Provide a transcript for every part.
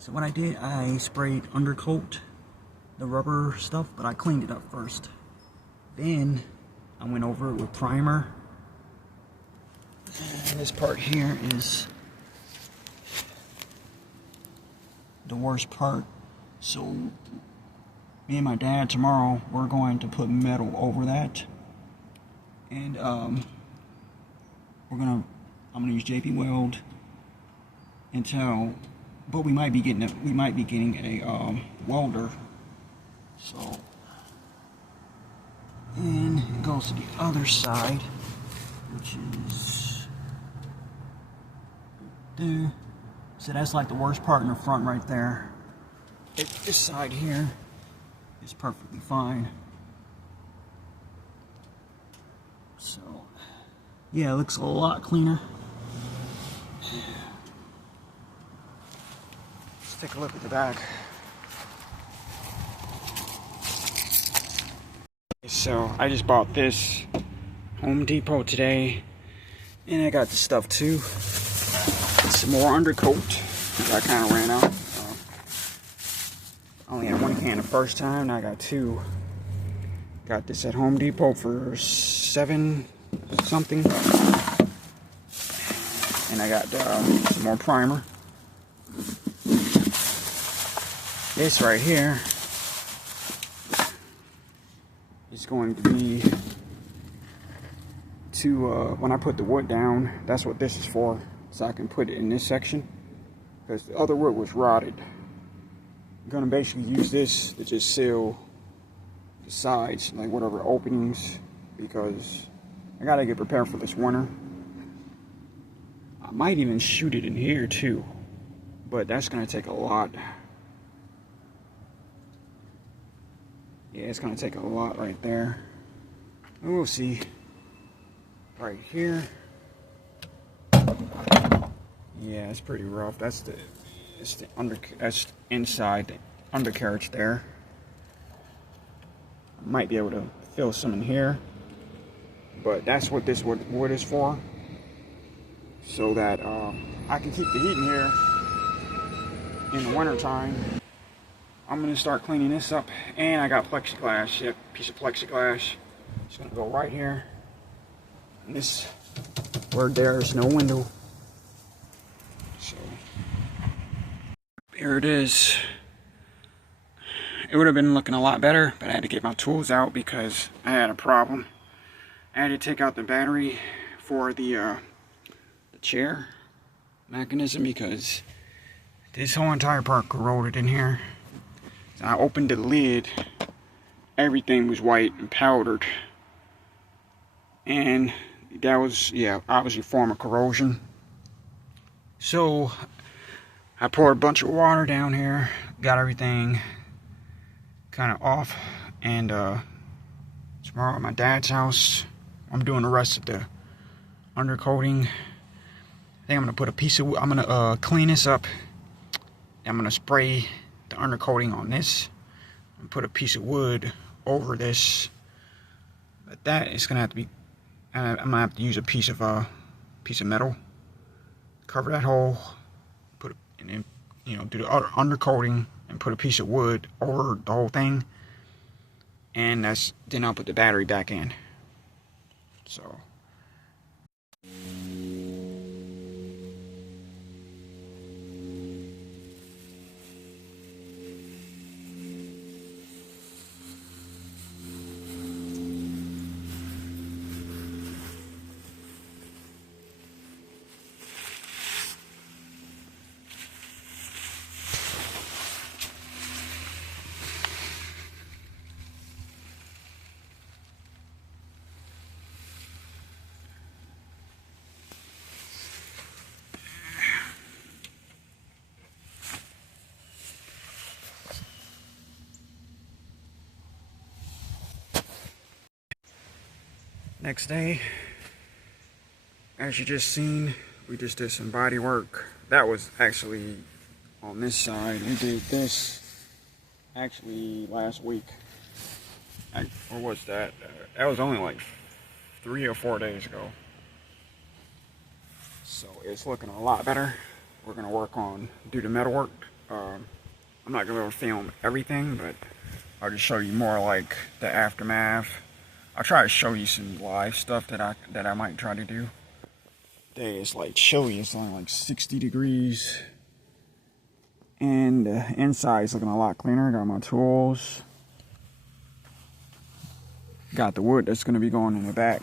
So what I did, I sprayed undercoat, the rubber stuff, but I cleaned it up first. Then I went over it with primer. And this part here is the worst part. So me and my dad tomorrow, we're going to put metal over that. And I'm gonna use JP Weld until, but we might be getting a welder. So, and it goes to the other side, which is there. So that's like the worst part in the front right there. This side here is perfectly fine. So, yeah, it looks a lot cleaner. Let's take a look at the back. So, I just bought this Home Depot today, and I got the stuff too. Some more undercoat, because I kind of ran out. I only had one can the first time, now I got two. Got this at Home Depot for $7 something. And I got some more primer. This right here is going to be to, when I put the wood down, that's what this is for. So I can put it in this section, because the other wood was rotted. I'm going to basically use this to just seal the sides, like whatever openings, because I got to get prepared for this winter. I might even shoot it in here too, but that's going to take a lot. Yeah, it's going to take a lot right there. We'll see. Right here. Yeah, it's pretty rough. That's inside the undercarriage there. I might be able to fill some in here, but that's what this wood is for, so that I can keep the heat in here in the winter time. I'm gonna start cleaning this up, and I got plexiglass. Yep, piece of plexiglass. It's gonna go right here. And this, where there's no window. So here it is. It would have been looking a lot better, but I had to get my tools out because I had a problem. I had to take out the battery for the chair mechanism, because this whole entire part corroded in here. So I opened the lid, everything was white and powdered, and that was, yeah, obviously a form of corrosion. So I poured a bunch of water down here, got everything kind of off, and tomorrow at my dad's house, I'm doing the rest of the undercoating. I think I'm gonna put a piece of, I'm gonna clean this up. I'm gonna spray the undercoating on this and put a piece of wood over this. But that is gonna have to be, I'm gonna have to use a piece of metal, cover that hole, put it, and then, you know, do the other undercoating and put a piece of wood over the whole thing, and then I'll put the battery back in. So next day, as you just seen, we just did some body work. That was actually on this side. We did this actually last week. Or was that? That was only like 3 or 4 days ago. So it's looking a lot better. We're gonna work on, do the metal work I'm not gonna be able to film everything, but I'll just show you more like the aftermath. I'll try to show you some live stuff that I might try to do. Today is like chilly. It's only like 60 degrees, and the inside is looking a lot cleaner. Got my tools. Got the wood that's gonna be going in the back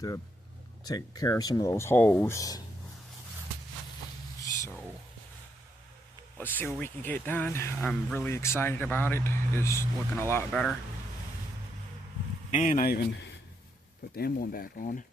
to take care of some of those holes. So let's see what we can get done. I'm really excited about it. It's looking a lot better. And I even put the emblem back on.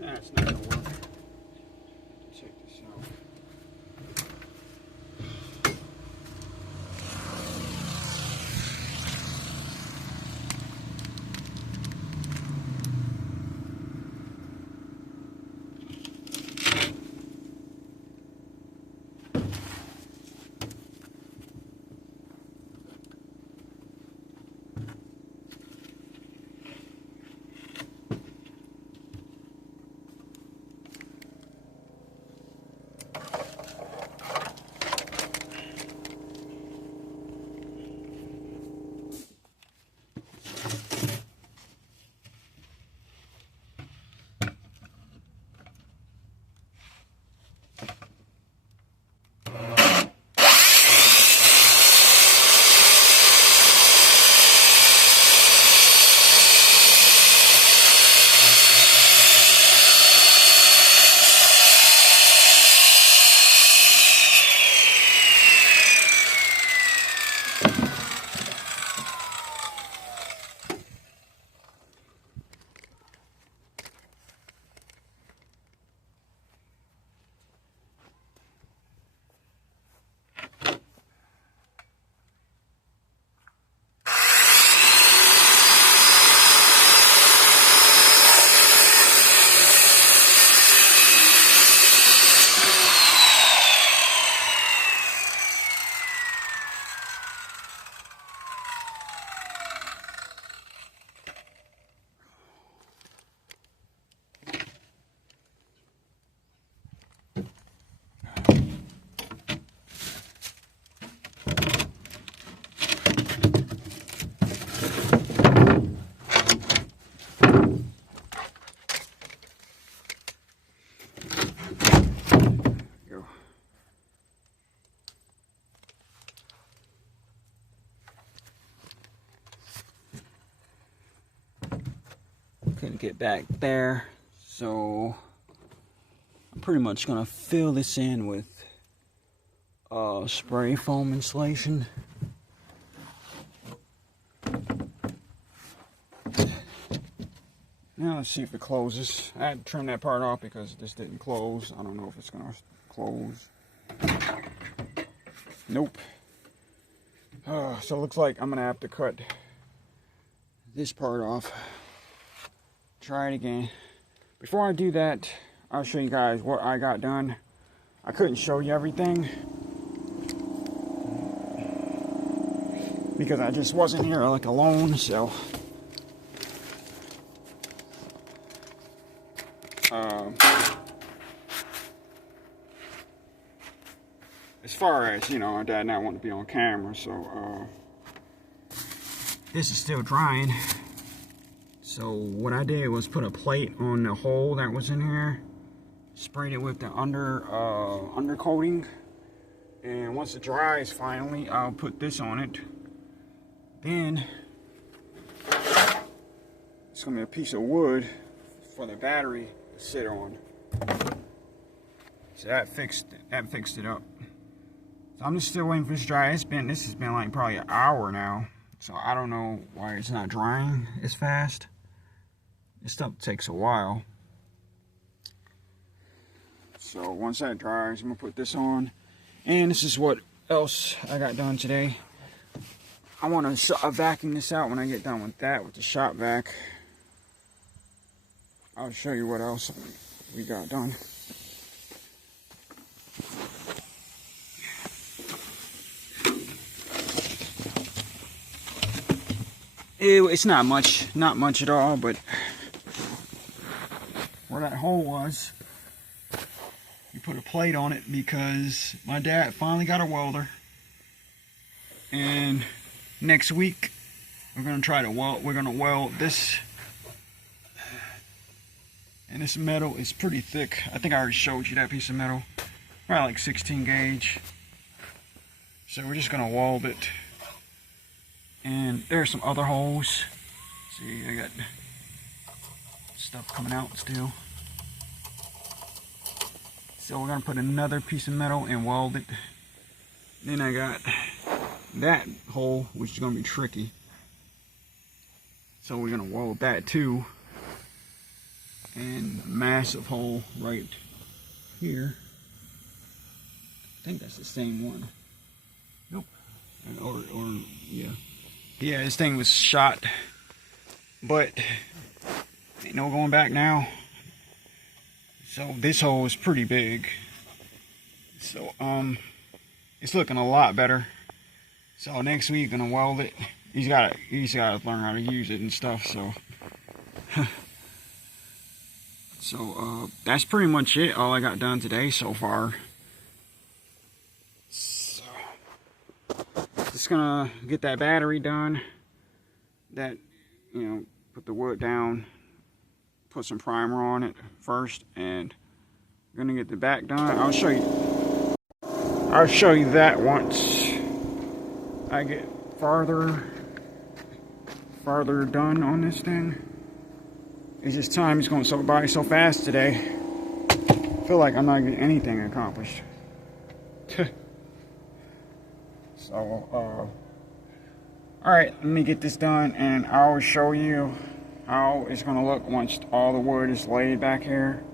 That's not gonna work. Check this out. Couldn't get back there, so I'm pretty much gonna fill this in with spray foam insulation. Now let's see if it closes. I had to trim that part off because this didn't close. I don't know if it's gonna close. Nope. So it looks like I'm gonna have to cut this part off. Try it again. Before I do that, I'll show you guys what I got done. I couldn't show you everything because I just wasn't here like alone, so as far as, you know, Dad and I want to be on camera, so this is still drying. So what I did was put a plate on the hole that was in here, sprayed it with the undercoating, and once it dries finally, I'll put this on it. Then it's gonna be a piece of wood for the battery to sit on. So that fixed it up. So I'm just still waiting for this to dry. This has been like probably an hour now. So I don't know why it's not drying as fast. This stuff takes a while. So once that dries, I'm gonna put this on. And this is what else I got done today. I want to vacuum this out when I get done with that, with the shop vac. I'll show you what else we got done. It's not much at all, but where that hole was, you put a plate on it because my dad finally got a welder. And next week, we're gonna try to weld this. And this metal is pretty thick. I think I already showed you that piece of metal. Probably like 16 gauge. So we're just gonna weld it. And there's some other holes. See, I got stuff coming out still. So we're gonna put another piece of metal and weld it. Then I got that hole, which is gonna be tricky. So we're gonna weld that too. And a massive hole right here. I think that's the same one. Nope. Or yeah. Yeah, this thing was shot, but ain't no going back now. So this hole is pretty big. So it's looking a lot better. So next week gonna weld it. He's gotta learn how to use it and stuff. So so that's pretty much it. All I got done today so far. So just gonna get that battery done. That, you know, put the wood down, put some primer on it first, and I'm gonna get the back done. I'll show you that once I get farther done on this thing. It's just time is going by so fast today. I feel like I'm not getting anything accomplished. So, alright, let me get this done and I'll show you how it's going to look once all the wood is laid back here.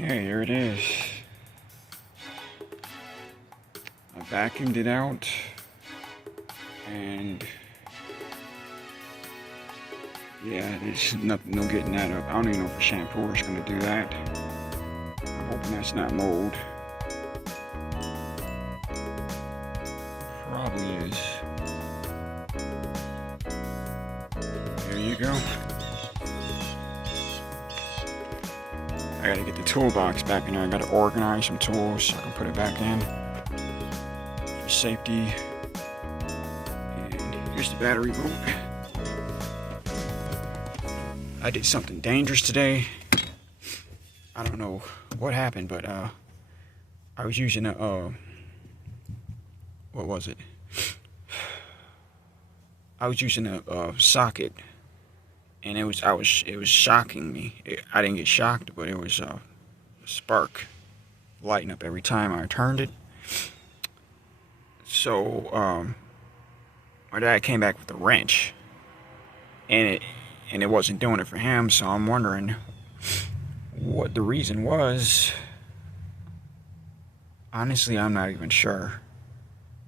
Okay, here it is. I vacuumed it out, and yeah, there's no getting that up. I don't even know if a shampoo is going to do that. I'm hoping that's not mold. Probably is. There you go. I gotta get the toolbox back in there. I gotta organize some tools so I can put it back in for safety. And here's the battery boot. I did something dangerous today. I don't know what happened, but I was using a what was it? I was using a socket. And it was shocking me. I didn't get shocked, but it was a spark lighting up every time I turned it. So my dad came back with a wrench, and it wasn't doing it for him. So I'm wondering what the reason was. Honestly, I'm not even sure.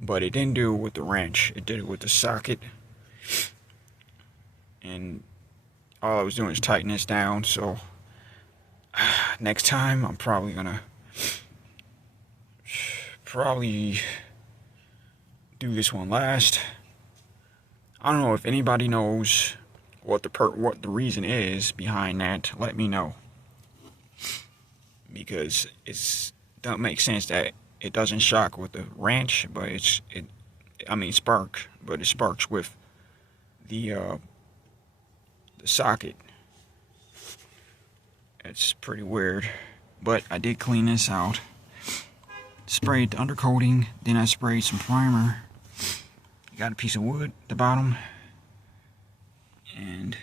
But it didn't do it with the wrench. It did it with the socket. and all I was doing is tighten this down. So next time I'm probably gonna do this one last. I don't know if anybody knows what the reason is behind that. Let me know, because it don't make sense that it doesn't shock with the wrench, but spark, but it sparks with the socket. It's pretty weird, but I did clean this out. Sprayed the undercoating, then I sprayed some primer. Got a piece of wood at the bottom, and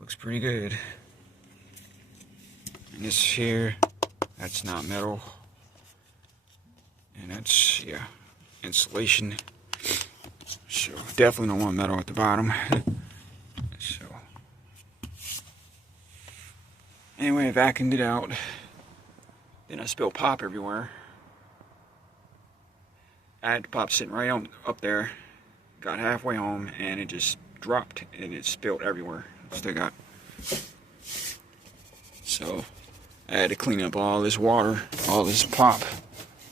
looks pretty good. And this here, that's not metal, and that's, yeah, insulation. So definitely don't want metal at the bottom. So anyway, I vacuumed it out. Then I spilled pop everywhere. I had the pop sitting right up there. Got halfway home and it just dropped and it spilled everywhere. Still got. So I had to clean up all this water, all this pop.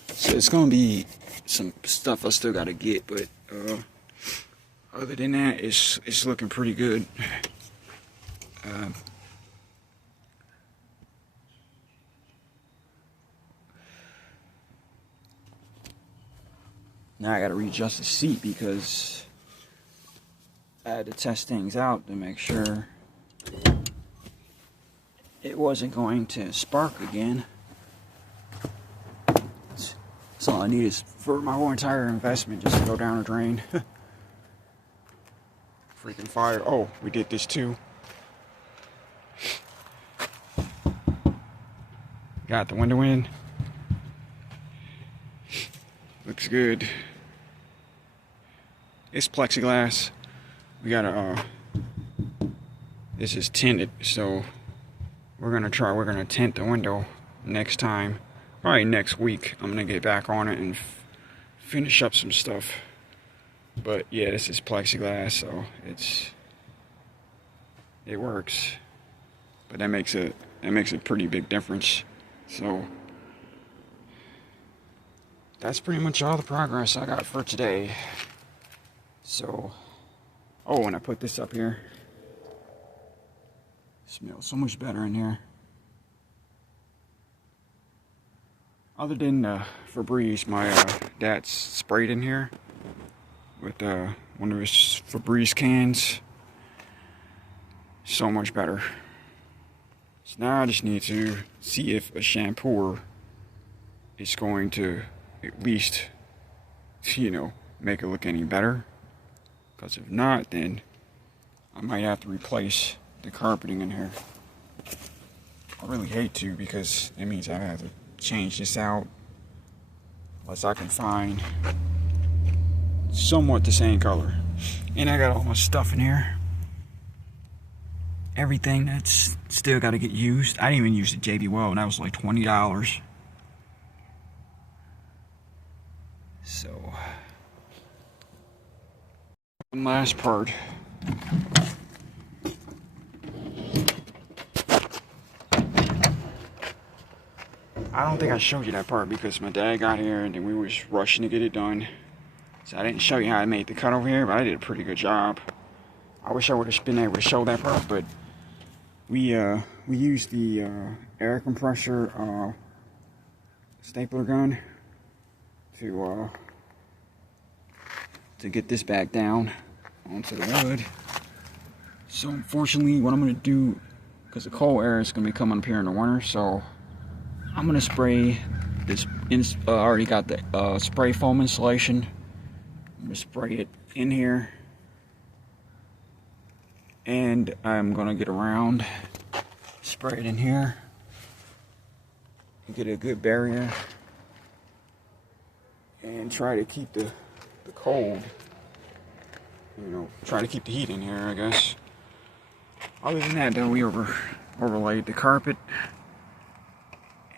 So it's gonna be some stuff I still gotta get, but other than that, it's looking pretty good. Now I gotta readjust the seat because I had to test things out to make sure it wasn't going to spark again. That's all I need is for my whole entire investment just to go down the drain. Freaking fire. Oh, we did this too. Got the window in. Looks good. It's plexiglass. We gotta this is tinted, so we're gonna tint the window next time. Probably next week I'm gonna get back on it and finish up some stuff. But yeah, this is plexiglass, so it works. But that makes a pretty big difference. So that's pretty much all the progress I got for today. So, oh, and I put this up here. Smells so much better in here. Other than Febreze, my dad sprayed in here with one of his Febreze cans. So much better. So now I just need to see if a shampooer is going to at least, make it look any better. Because if not, then I might have to replace the carpeting in here. I really hate to, because it means I have to change this out unless I can find somewhat the same color. And I got all my stuff in here. Everything that's still got to get used. I didn't even use the JB Weld, and that was like $20. So, one last part. I don't think I showed you that part because my dad got here and then we was rushing to get it done. So I didn't show you how I made the cut over here, but I did a pretty good job. I wish I would have been able to show that part, but we used the air compressor stapler gun to get this back down onto the wood. So unfortunately, what I'm gonna do, because the cold air is gonna be coming up here in the winter, so I'm gonna spray this. I already got the spray foam insulation. I'm gonna spray it in here, and I'm gonna get around, spray it in here, get a good barrier, and try to keep the cold. Try to keep the heat in here, I guess. Other than that, though, we overlaid the carpet.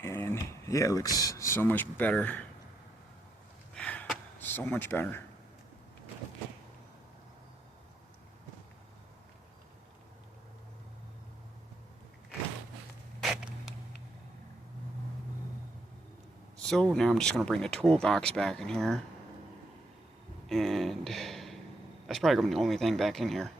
And yeah, it looks so much better. So much better. So now I'm just going to bring the toolbox back in here. And that's probably going to be the only thing back in here.